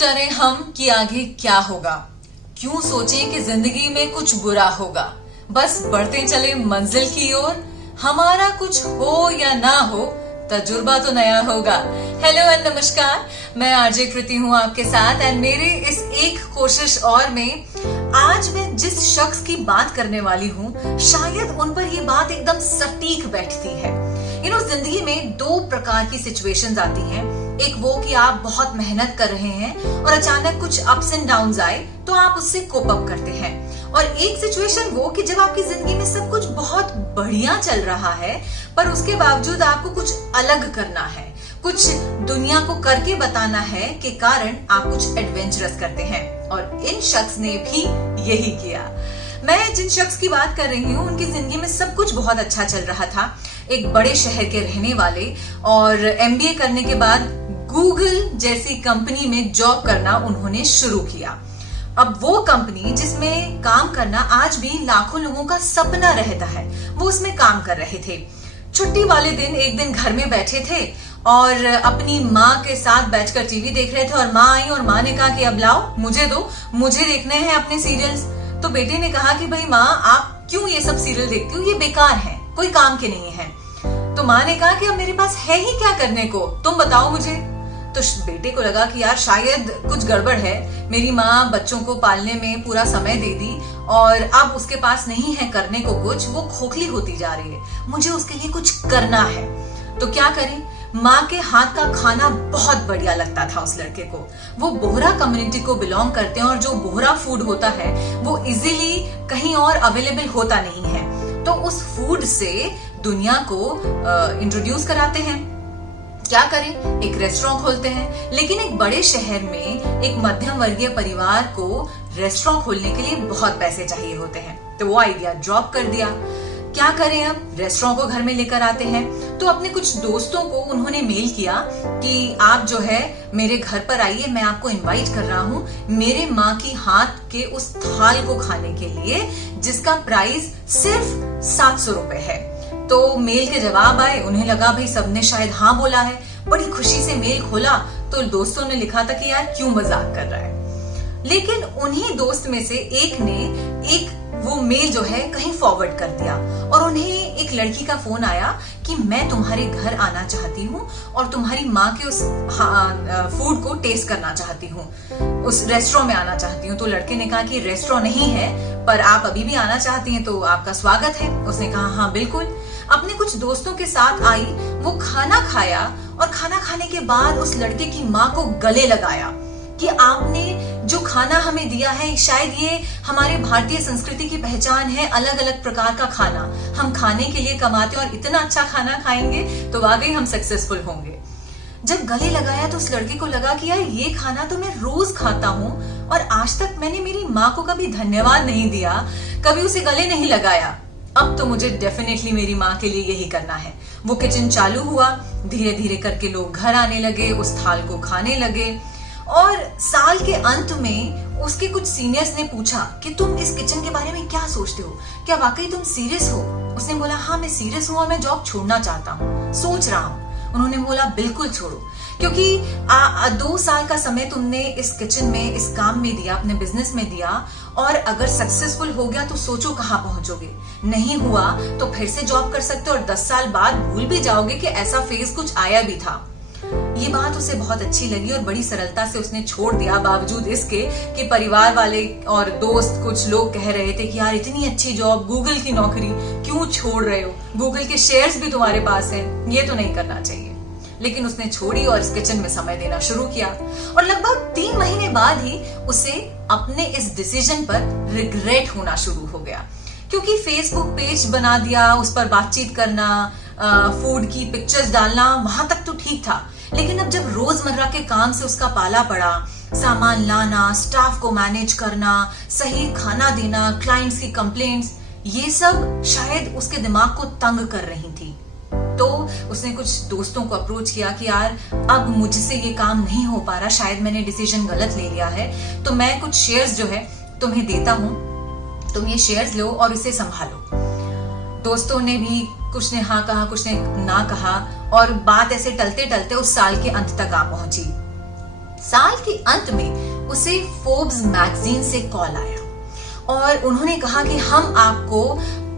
डरे हम कि आगे क्या होगा, क्यों सोचें कि जिंदगी में कुछ बुरा होगा, बस बढ़ते चले मंजिल की ओर। हमारा कुछ हो या ना हो, तजुर्बा तो नया होगा। हेलो एंड नमस्कार, मैं आरजे कृति हूँ आपके साथ। एंड मेरे इस एक कोशिश और में आज मैं जिस शख्स की बात करने वाली हूँ, शायद उन पर ये बात एकदम सटीक बैठती है। जिंदगी में दो प्रकार की सिचुएशंस आती हैं। एक वो कि आप बहुत मेहनत कर रहे हैं और अचानक कुछ अप्स एंड डाउन्स आए तो आप उससे कोप अप करते हैं। और एक सिचुएशन वो कि जब आपकी जिंदगी में सब कुछ बहुत बढ़िया चल रहा है पर उसके बावजूद आपको कुछ अलग करना है, कुछ दुनिया को करके बताना है के कारण आप कुछ एडवेंचरस करते हैं। और इन शख्स ने भी यही किया। मैं जिन शख्स की बात कर रही हूँ उनकी जिंदगी में सब कुछ बहुत अच्छा चल रहा था। एक बड़े शहर के रहने वाले और एमबीए करने के बाद गूगल जैसी कंपनी में जॉब करना उन्होंने शुरू किया। अब वो कंपनी जिसमें काम करना आज भी लाखों लोगों का सपना रहता है, वो उसमें काम कर रहे थे। छुट्टी वाले दिन एक दिन घर में बैठे थे और अपनी माँ के साथ बैठकर टीवी देख रहे थे और माँ आई और माँ ने कहा कि अब लाओ मुझे दो, मुझे देखने हैं अपने सीरियल्स। तो बेटे ने कहा कि भाई माँ आप क्यों ये सब सीरियल देखती हो, ये बेकार है, कोई काम के नहीं है। तो माँ ने कहा कि अब मेरे पास है ही क्या करने को, तुम बताओ मुझे। तो बेटे को लगा कि यार शायद कुछ गड़बड़ है, मेरी माँ बच्चों को पालने में पूरा समय दे दी और अब उसके पास नहीं है करने को कुछ, वो खोखली होती जा रही है, मुझे उसके लिए कुछ करना है। तो क्या करें, माँ के हाथ का खाना बहुत बढ़िया लगता था उस लड़के को। वो बोहरा कम्युनिटी को बिलोंग करते हैं और जो बोहरा फूड होता है वो इजीली कहीं और अवेलेबल होता नहीं है। तो उस फूड से दुनिया को इंट्रोड्यूस कराते हैं। क्या करें, एक रेस्टोरेंट खोलते हैं। लेकिन एक बड़े शहर में एक मध्यम वर्गीय परिवार को रेस्टोरेंट खोलने के लिए बहुत पैसे चाहिए होते हैं। तो वो आइडिया ड्रॉप कर दिया। क्या करें, अब रेस्टोरेंट को घर में लेकर आते हैं। तो अपने कुछ दोस्तों को उन्होंने मेल किया कि आप जो है मेरे घर पर आइए, मैं आपको इनवाइट कर रहा हूँ मेरे माँ की हाथ के उस थाल को खाने के लिए, जिसका प्राइस सिर्फ 700 रुपए है। तो मेल के जवाब आए, उन्हें लगा भाई सबने शायद हाँ बोला है। बड़ी खुशी से मेल खोला तो दोस्तों ने लिखा था कि यार क्यों मजाक कर रहा है। लेकिन उन्हीं दोस्त में से एक ने एक वो मेल जो है कहीं फॉरवर्ड कर दिया और उन्हें एक लड़की का फोन आया कि मैं तुम्हारे घर आना चाहती हूँ और तुम्हारी माँ के उस फूड को टेस्ट करना चाहती हूँ, उस रेस्टोरेंट में आना चाहती हूँ। तो लड़के ने कहा कि रेस्टोरेंट नहीं है पर आप अभी भी आना चाहती हैं तो आपका स्वागत है। उसने कहा हाँ बिल्कुल। अपने कुछ दोस्तों के साथ आई, वो खाना खाया और खाना खाने के बाद उस लड़के की माँ को गले लगाया कि आपने जो खाना हमें दिया है शायद ये हमारे भारतीय संस्कृति की पहचान है, अलग अलग प्रकार का खाना हम खाने के लिए कमाते हैं और इतना अच्छा खाना खाएंगे तो वाकई हम सक्सेसफुल होंगे। जब गले लगाया तो उस लड़के को लगा कि यार ये खाना तो मैं रोज खाता हूँ और आज तक मैंने मेरी माँ को कभी धन्यवाद नहीं दिया, कभी उसे गले नहीं लगाया। अब तो मुझे डेफिनेटली मेरी माँ के लिए यही करना है। वो किचन चालू हुआ, धीरे धीरे करके लोग घर आने लगे, उस थाल को खाने लगे। और साल के अंत में उसके कुछ सीनियर्स ने पूछा कि तुम इस किचन के बारे में क्या सोचते हो, क्या वाकई तुम सीरियस हो। उसने बोला हाँ मैं सीरियस हूँ और मैं जॉब छोड़ना चाहता हूँ, सोच रहा हूँ। उन्होंने बोला बिल्कुल छोड़ो, क्योंकि 2 साल का समय तुमने इस किचन में इस काम में दिया, अपने बिजनेस में दिया और अगर सक्सेसफुल हो गया तो सोचो कहाँ पहुंचोगे, नहीं हुआ तो फिर से जॉब कर सकते हो और 10 साल बाद भूल भी जाओगे कि ऐसा फेज कुछ आया भी था। ये बात उसे बहुत अच्छी लगी और बड़ी सरलता से उसने छोड़ दिया, बावजूद इसके कि परिवार वाले और दोस्त कुछ लोग कह रहे थे कि यार इतनी अच्छी जॉब, गूगल की नौकरी क्यों छोड़ रहे हो, गूगल के शेयर्स भी तुम्हारे पास हैं, ये तो नहीं करना चाहिए। लेकिन उसने छोड़ी और इस किचन में समय देना शुरू किया और लगभग 3 महीने बाद ही उसे अपने इस डिसीजन पर रिग्रेट होना शुरू हो गया। क्योंकि फेसबुक पेज बना दिया, उस पर बातचीत करना, फूड की पिक्चर्स डालना, वहां तक तो ठीक था। लेकिन अब जब रोजमर्रा के काम से उसका पाला पड़ा, सामान लाना, स्टाफ को मैनेज करना, सही खाना देना, क्लाइंट्स की कंप्लेंट्स, ये सब शायद उसके दिमाग को तंग कर रही थी। तो उसने कुछ दोस्तों को अप्रोच किया कि यार अब मुझसे ये काम नहीं हो पा रहा, शायद मैंने डिसीजन गलत ले लिया है, तो मैं कुछ शेयर्स जो है तुम्हें देता हूँ, तुम ये शेयर्स लो और इसे संभालो। दोस्तों ने भी कुछ ने हाँ कहा, कुछ ने ना कहा और बात ऐसे टलते टलते उस साल के अंत तक आ पहुंची। साल के अंत में उसे फोर्ब्स मैगजीन से कॉल आया और उन्होंने कहा कि हम आपको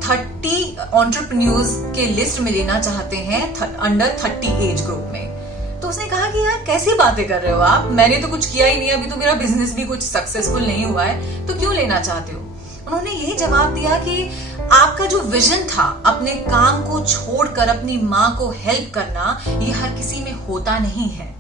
30 एंटरप्रेन्योर्स के लिस्ट में लेना चाहते हैं अंडर 30 एज ग्रुप में। तो उसने कहा कि यार कैसी बातें कर रहे हो आप, मैंने तो कुछ किया ही नहीं, अभी तो मेरा बिजनेस भी कुछ सक्सेसफुल नहीं हुआ है, तो क्यों लेना चाहते हो। उन्होंने ये जवाब दिया कि आपका जो विजन था अपने काम को छोड़कर अपनी माँ को हेल्प करना, ये हर किसी में होता नहीं है,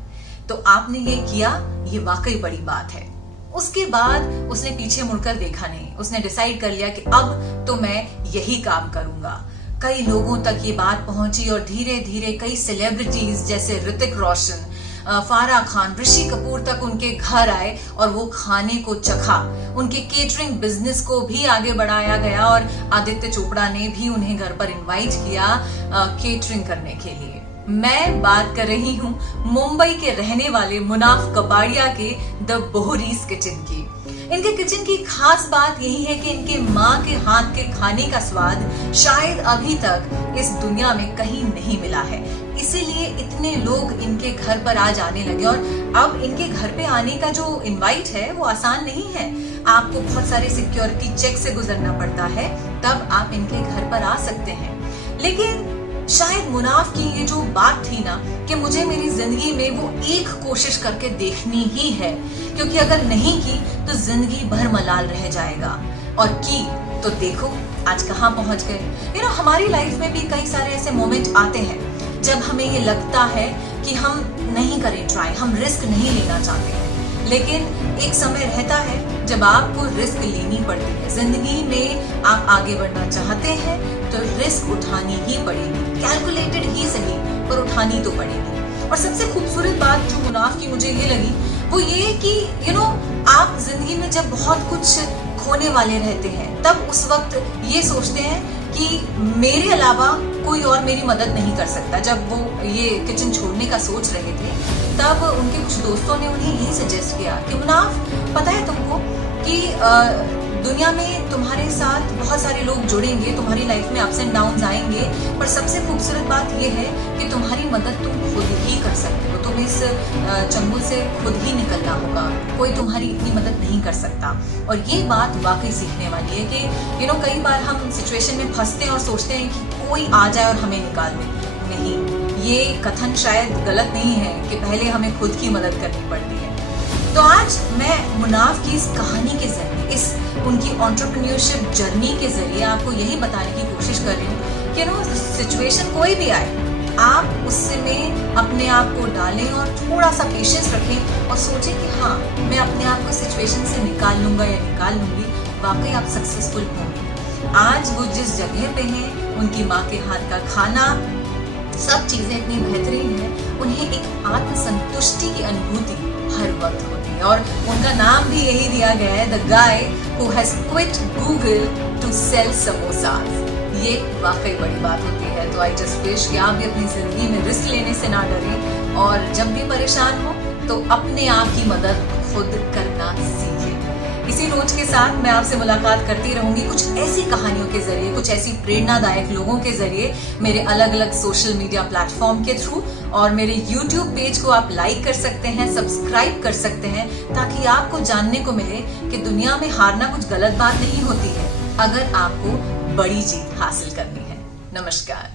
तो आपने ये किया, ये वाकई बड़ी बात है। उसके बाद उसने पीछे मुड़कर देखा नहीं, उसने डिसाइड कर लिया कि अब तो मैं यही काम करूंगा। कई लोगों तक ये बात पहुंची और धीरे धीरे कई सेलिब्रिटीज जैसे ऋतिक रोशन, फारा खान, ऋषि कपूर तक उनके घर आए और वो खाने को चखा। उनके केटरिंग बिजनेस को भी आगे बढ़ाया गया और आदित्य चोपड़ा ने भी उन्हें घर पर इनवाइट किया केटरिंग करने के लिए। मैं बात कर रही हूँ मुंबई के रहने वाले मुनाफ कपाड़िया के द बोहरीज किचन की। इनके किचन की खास बात यही है कि इनके माँ के हाथ के खाने का स्वाद शायद अभी तक इस दुनिया में कहीं नहीं मिला है, इसीलिए इतने लोग इनके घर पर आज आने लगे। और अब इनके घर पे आने का जो इनवाइट है वो आसान नहीं है, आपको बहुत सारे सिक्योरिटी चेक से गुजरना पड़ता है, तब आप इनके घर पर आ सकते हैं। लेकिन शायद मुनाफ की ये जो बात थी ना कि मुझे मेरी जिंदगी में वो एक कोशिश करके देखनी ही है, क्योंकि अगर नहीं की तो जिंदगी भर मलाल रह जाएगा, और की तो देखो आज कहाँ पहुंच गए। हमारी लाइफ में भी कई सारे ऐसे मोमेंट आते हैं जब हमें ये लगता है कि हम नहीं करें ट्राई, हम रिस्क नहीं लेना चाहते हैं, लेकिन एक समय रहता है जब आपको रिस्क लेनी पड़ती है। जिंदगी में आप आगे बढ़ना चाहते हैं तो रिस्क उठानी ही पड़ेगी, कैलकुलेटेड ही सही पर उठानी तो पड़ेगी। और सबसे खूबसूरत बात जो मुनाफ की मुझे ये लगी वो ये कि आप जिंदगी में जब बहुत कुछ खोने वाले रहते हैं तब उस वक्त ये सोचते हैं कि मेरे अलावा कोई और मेरी मदद नहीं कर सकता। जब वो ये किचन छोड़ने का सोच रहे थे तब उनके कुछ दोस्तों ने उन्हें यही सजेस्ट किया कि मुनाफ, पता है तुमको कि दुनिया में तुम्हारे साथ बहुत सारे लोग जुड़ेंगे, तुम्हारी लाइफ में अप्स एंड डाउन्स आएंगे, पर सबसे खूबसूरत बात यह है कि तुम्हारी मदद तुम खुद ही कर सकते हो। तुम्हें इस चंगुल से खुद ही निकलना होगा, कोई तुम्हारी इतनी मदद नहीं कर सकता। और ये बात वाकई सीखने वाली है कि कई बार हम सिचुएशन में फंसते हैं और सोचते हैं कि कोई आ जाए और हमें निकाल दे। नहीं, ये कथन शायद गलत नहीं है कि पहले हमें खुद की मदद करनी पड़ती है। तो आज मैं मुनाफ की इस कहानी के जरिए, इस उनकी एंटरप्रेन्योरशिप जर्नी के जरिए आपको यही बताने की कोशिश कर रही हूँ कि सिचुएशन कोई भी आए, आप उसमें अपने आप को डालें और थोड़ा सा पेशेंस रखें और सोचें कि हाँ, मैं अपने आप को सिचुएशन से निकाल लूंगा या निकाल लूंगी, वाकई आप सक्सेसफुल होंगे। आज वो जिस जगह पे हैं, उनकी माँ के हाथ का खाना, सब चीजें इतनी बेहतरीन है, उन्हें एक आत्मसंतुष्टि की अनुभूति हर वक्त होती है। और उनका नाम भी यही दिया गया है, the guy who has quit Google to sell samosas. ये वाकई बड़ी बात होती है। तो आई जस्ट विश कि आप भी अपनी जिंदगी में रिस्क लेने से ना डरें और जब भी परेशान हो तो अपने आप की मदद खुद करना सीखें। इसी नोट के साथ मैं आपसे मुलाकात करती रहूंगी कुछ ऐसी कहानियों के जरिए, कुछ ऐसी प्रेरणादायक लोगों के जरिए, मेरे अलग अलग सोशल मीडिया प्लेटफॉर्म के थ्रू। और मेरे YouTube पेज को आप लाइक कर सकते हैं, सब्सक्राइब कर सकते हैं, ताकि आपको जानने को मिले कि दुनिया में हारना कुछ गलत बात नहीं होती है अगर आपको बड़ी जीत हासिल करनी है। नमस्कार।